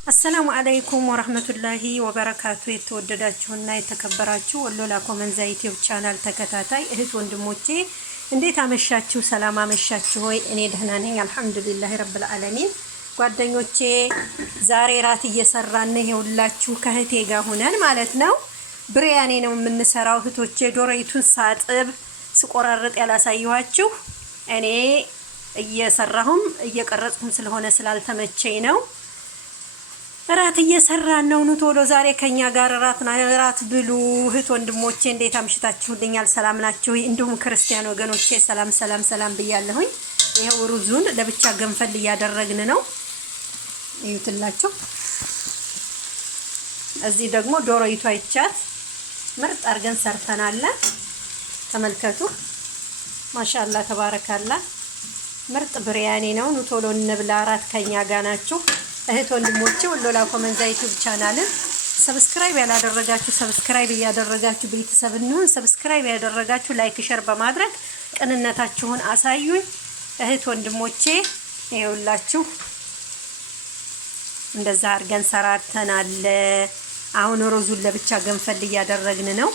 አሰላሙ አለይኩም ወራህመቱላሂ ወበረካቱ። የተወደዳችሁና የተከበራችሁ ወሎ ላኮመንዛ ዩቲዩብ ቻናል ተከታታይ እህት ወንድሞቼ እንዴት አመሻችሁ? ሰላም አመሻችሁ ወይ? እኔ ደህና ነኝ አልሐምዱሊላሂ ረብል ዓለሚን። ጓደኞቼ ዛሬ ራት እየሰራን ነው። ይኸውላችሁ ከእህቴ ጋር ሆነን ማለት ነው ብሪያኔ ነው የምንሰራው እህቶቼ። ዶሮይቱን ሳጥብ ስቆራረጥ ያላሳየኋችሁ እኔ እየሰራሁም እየቀረጽኩም ስለሆነ ስላልተመቸኝ ነው። ራት እየሰራን ነው። ቶሎ ዛሬ ከኛ ጋር ራት ብሉ እህት ወንድሞቼ። እንዴት አምሽታችሁልኛል? ሰላም ናችሁ? እንዲሁም ክርስቲያን ወገኖቼ ሰላም ብያለሁኝ። ይሄው ሩዙን ለብቻ ገንፈል እያደረግን ነው። እዩትላችሁ። እዚህ ደግሞ ዶሮይቷ አይቻት ምርጥ አርገን ሰርተናል። ተመልከቱ። ማሻአላ ተባረካላ። ምርጥ ብሪያኔ ነው። ቶሎ እንብላ። ራት ከኛ ጋር ናችሁ እህት ወንድሞቼ። ወሎ ላኮመንዛ ዩቲዩብ ቻናልን ሰብስክራይብ ያላደረጋችሁ ሰብስክራይብ እያደረጋችሁ ቤተሰብ እንሁን። ሰብስክራይብ ያደረጋችሁ ላይክ ሼር በማድረግ ቅንነታችሁን አሳዩኝ እህት ወንድሞቼ። ይኸውላችሁ እንደዛ አድርገን ሰራርተናል። አሁን ሩዙን ለብቻ ገንፈል እያደረግን ነው።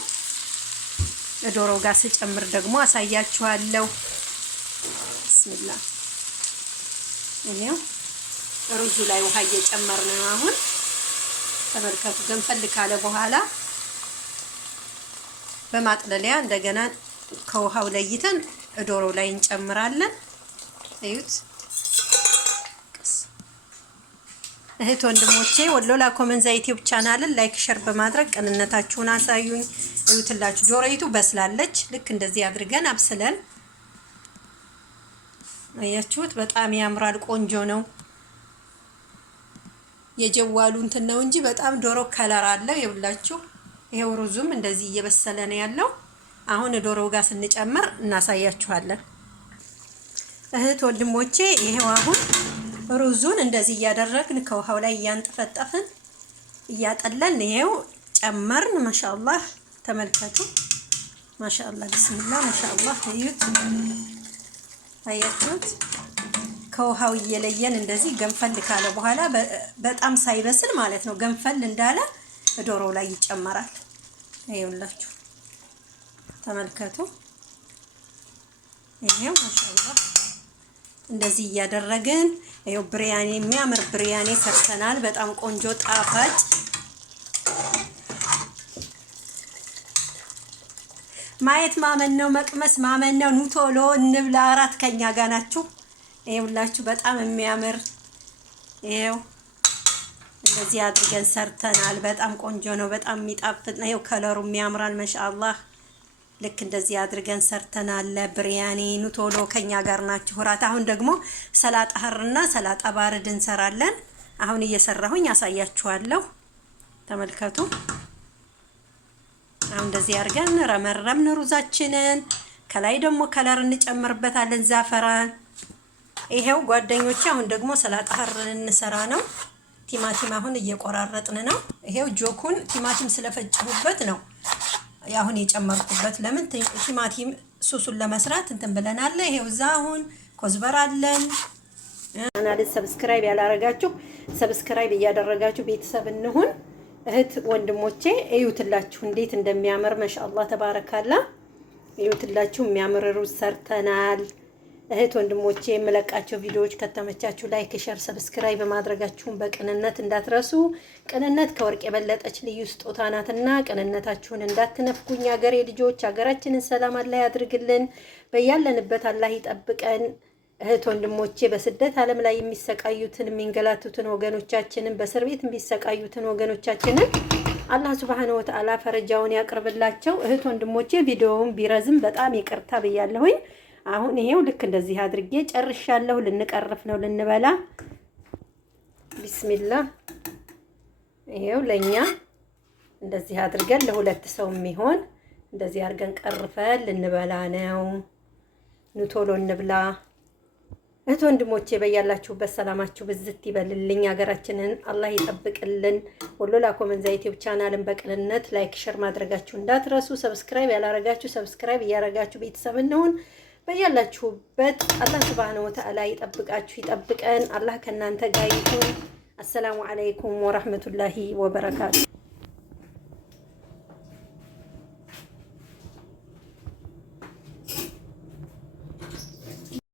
ዶሮ ጋር ስጨምር ደግሞ አሳያችኋለሁ። ቢስሚላህ ሩዙ ላይ ውሃ እየጨመርን ነው። አሁን ተመልከቱ። ገንፈል ካለ በኋላ በማጥለሊያ እንደገና ከውሃው ለይተን ዶሮ ላይ እንጨምራለን። እዩት እህት ወንድሞቼ። ወሎ ላኮመንዛ ዩቲዩብ ቻናልን ላይክ ሼር በማድረግ ቅንነታችሁን አሳዩኝ። እዩትላችሁ ዶሮይቱ በስላለች። ልክ እንደዚህ አድርገን አብስለን አያችሁት። በጣም ያምራል። ቆንጆ ነው። የጀዋሉ እንትን ነው እንጂ በጣም ዶሮ ከለር አለው። ይኸውላችሁ ይሄው ሩዙም እንደዚህ እየበሰለ ነው ያለው። አሁን ዶሮው ጋር ስንጨምር እናሳያችኋለን እህት ወንድሞቼ። ይሄው አሁን ሩዙን እንደዚህ እያደረግን ከውሃው ላይ እያንጠፈጠፍን እያጠለልን ይሄው ጨመርን። ማሻአላህ ተመልከቱ። ማሻአላህ ቢስሚላህ ማሻአላህ። እዩት አያችሁት። ከውሃው እየለየን እንደዚህ ገንፈል ካለ በኋላ በጣም ሳይበስል ማለት ነው ገንፈል እንዳለ ዶሮው ላይ ይጨመራል። ይኸውላችሁ ተመልከቱ። ይሄው ማሻአላህ እንደዚህ እያደረግን ይሄው ብሪያኔ የሚያምር ብሪያኔ ሰርተናል። በጣም ቆንጆ ጣፋጭ። ማየት ማመን ነው፣ መቅመስ ማመን ነው። ቶሎ እንብላ። ራት ከኛ ጋር ናችሁ። ይኸውላችሁ በጣም የሚያምር ይሄው እንደዚህ አድርገን ሰርተናል። በጣም ቆንጆ ነው። በጣም የሚጣፍጥ ነው። ይሄው ከለሩም ያምራል። ማሻአላህ ልክ እንደዚህ አድርገን ሰርተናል ብሪያኔ። ቶሎ ከኛ ጋር ናችሁ ራት። አሁን ደግሞ ሰላጣ ሀርና ሰላጣ ባርድ እንሰራለን። አሁን እየሰራሁኝ አሳያችኋለሁ። ተመልከቱ። አሁን እንደዚህ አድርገን ረመረምን ሩዛችንን። ከላይ ደግሞ ከለር እንጨምርበታለን ዛፈራን። ይሄው ጓደኞቼ አሁን ደግሞ ሰላጣ ሀርን እንሰራ ነው። ቲማቲም አሁን እየቆራረጥን ነው። ይሄው ጆኩን ቲማቲም ስለፈጨሁበት ነው አሁን የጨመርኩበት። ለምን ቲማቲም ሱሱን ለመስራት እንትን ብለናል። ይሄው እዛ አሁን ኮዝበር አለን። ቻናልን ሰብስክራይብ ያላረጋችሁ ሰብስክራይብ እያደረጋችሁ ቤተሰብ እንሁን እህት ወንድሞቼ። እዩትላችሁ እንዴት እንደሚያምር ማሻአላህ ተባረካላ። እዩትላችሁ የሚያምር ሩዝ ሰርተናል እህት ወንድሞቼ። የምለቃቸው ቪዲዮዎች ከተመቻችሁ ላይክ ሼር ሰብስክራይብ በማድረጋችሁን በቅንነት እንዳትረሱ። ቅንነት ከወርቅ የበለጠች ልዩ ስጦታ ናትና ቅንነታችሁን እንዳትነፍጉኝ። ሀገሬ ልጆች ሀገራችንን ሰላም አላህ ያድርግልን። በያለንበት አላህ ይጠብቀን። እህት ወንድሞቼ በስደት ዓለም ላይ የሚሰቃዩትን የሚንገላቱትን ወገኖቻችንን በእስር ቤት የሚሰቃዩትን ወገኖቻችንን አላህ ሱብሃነሁ ወተዓላ ፈረጃውን ያቅርብላቸው። እህት ወንድሞቼ ቪዲዮውን ቢረዝም በጣም ይቅርታ ብያለሁኝ። አሁን ይሄው ልክ እንደዚህ አድርጌ ጨርሻለሁ። ልንቀርፍ ነው ልንበላ። ቢስሚላህ ይሄው ለኛ እንደዚህ አድርገን ለሁለት ሰው የሚሆን እንደዚህ አድርገን ቀርፈን ልንበላ ነው። ቶሎ እንብላ እህት ወንድሞቼ። በያላችሁበት ሰላማችሁ ብዝት ይበልልኝ። ሀገራችንን አላህ ይጠብቅልን። ወሎ ላኮመንዛ ዩቲዩብ ቻናልን በቅንነት ላይክ ሼር ማድረጋችሁ እንዳትረሱ። ሰብስክራይብ ያላረጋችሁ ሰብስክራይብ እያረጋችሁ ቤተሰብ እንሁን። በያላችሁበት አላህ ሱብሃነሁ ወተዓላ ይጠብቃችሁ ይጠብቀን። አላህ ከናንተ ጋር ይሁን። አሰላሙ አለይኩም ወራህመቱላሂ ወበረካቱ።